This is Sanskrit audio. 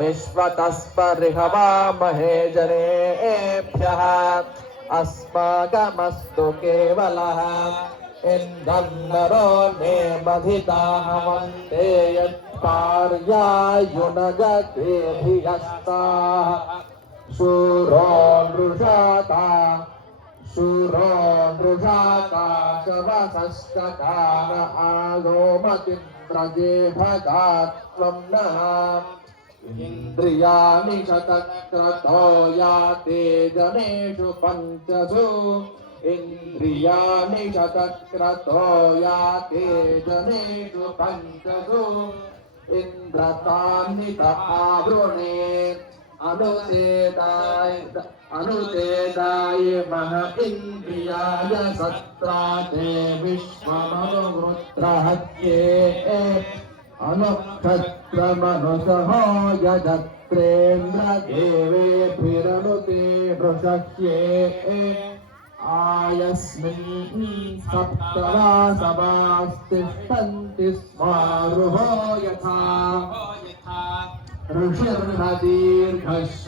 विश्वतस्परिहवामहे जनेभ्यः अस्माकमस्तु केवलः इन्दन्नरो मे मधिताहवन्ते यत्पार्यायुनगते धियस्ताः शूरो नृषाता शवसश्चकार आगोमतिन्द्रजे भगात्वं नः इन्द्रियाणि शतक्रतो याते जनेषु पञ्चसु इन्द्रियाणि शतक्रतो याते जनेषु पञ्चसु इन्द्रतानि तथावृणे अनुतेदाय मह इन्द्रियाय सत्राते विश्वमनुवृत्रहत्ये अनुक्षत्रमनुसहो यजत्रेन्द्रदेवेभिरनुते नृषह्ये आयस्मिन् सप्तवासवास्तिष्ठन्ति स्मारुहो यथा ऋषिर्न दीर्घ